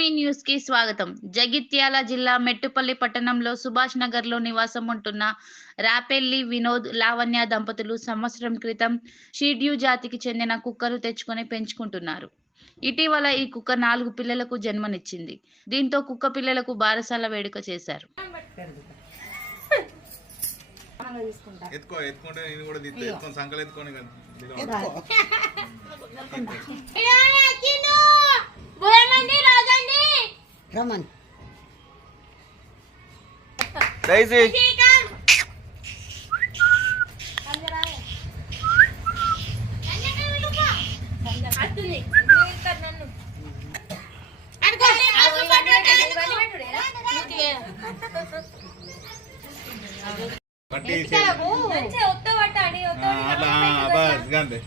న్యూస్కి స్వాగతం. జగిత్యాల జిల్లా మెట్టుపల్లి పట్టణంలో సుభాష్ నగర్లో నివాసం ఉంటున్న రాపెల్లి వినోద్ లావణ్య దంపతులు సంవత్సరం క్రితం షీడ్యూ జాతికి చెందిన కుక్కలు తెచ్చుకొని పెంచుకుంటున్నారు. ఇటీవల ఈ కుక్క నాలుగు పిల్లలకు జన్మనిచ్చింది. దీంతో కుక్క పిల్లలకు బారసాల వేడుక చేశారు. సంకలు. రమన్. ఆ, అట్లా బస్ గంతే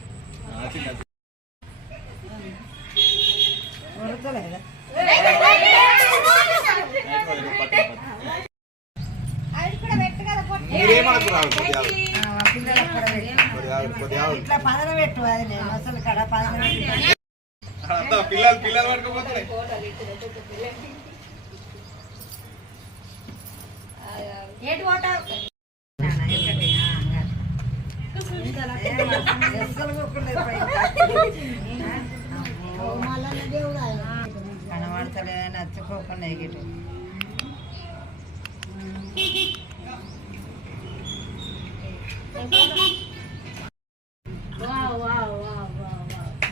ఇట్లా పదన పెట్టు అది నేను అసలు కడ పదన పిల్లలు పిల్లలు పట్టుకోపోతున్నాయి కనబడతలే నచ్చుకోకుండా ఎగిటి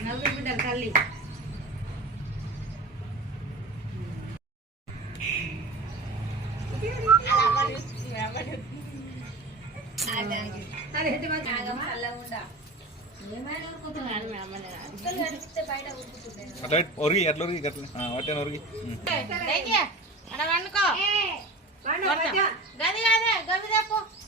నవ్వి బిడ్డలు తల్లి. అట్లా ఒరిగి అట్లా ఒరిగి అట్లా ఒరిగి. ఉం. కూర్చోాలి, అట్లనే కూర్చో.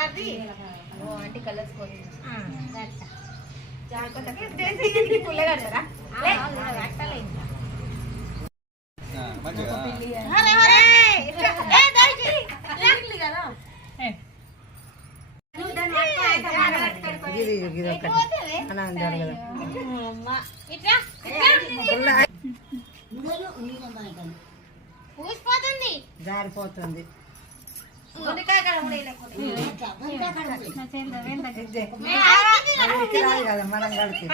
కలర్ది? ఆ, మంచిగా. ఇది ఇది ఒకటి. అలా ఉండాలి కదా. పూసిపోతుంది జారిపోతుంది. అది రాదు కదా మనం కలిపి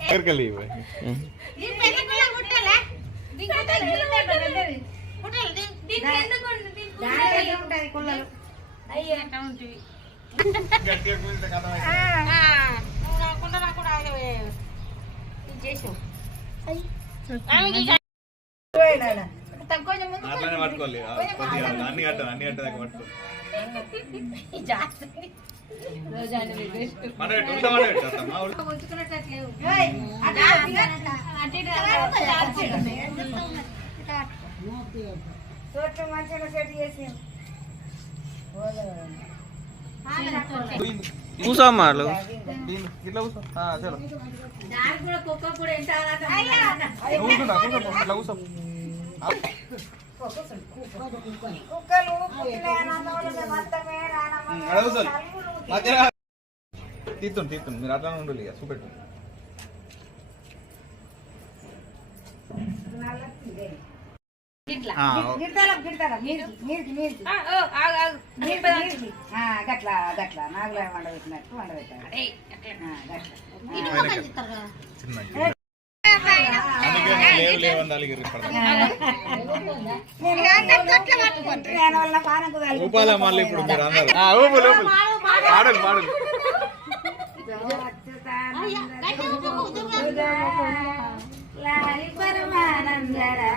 దగ్గరికి వెళ్ళి ఇవ్వు. ఈ పెద్ద పిల్ల ముట్టాలా? దీంట్లో ముట్టాలి. ముట్టాలి. దీ- దీంట్లో ఎందుకు ఉంది? దీంట్లో దాంట్లో ఉంటుంది కుళ్ళలు గట్టిగా కూర్చుంటే అన్ని అన్ని కట్టదాకా పట్టుకో చోట్ల మంచిగా సెట్ చేసి కూసో అట్లా. దీన్ని ఇట్లా కూసో. చలో. తీస్తుంది తీస్తుంది మీరు అట్లానే ఉండాలి ఇక చూపెట్టు. గట్లా. గట్లా నాగులో వండబెట్టినట్టు వండబెట్టారు. ఏయ్, అట్లా. ఆ, గట్లా. ఇటు పక్కన తిత్తారు కదా. చిన్నగా. అందుకే లేవు లేవు అని అలిగిర్రు ఇప్పుడు. నేను వల్ల పానకు కలిపి ఊపాలా మళ్ళీ ఇప్పుడు మీరు అందరు. ఆ, ఊపు ఊపు పాడలు పాడలు లాలి పరమానంద రామ గోవింద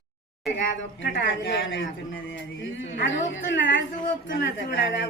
కాదు ఒక్కటి అది? ఊపుతున్నది అది ఊపుతున్నది చూడాలి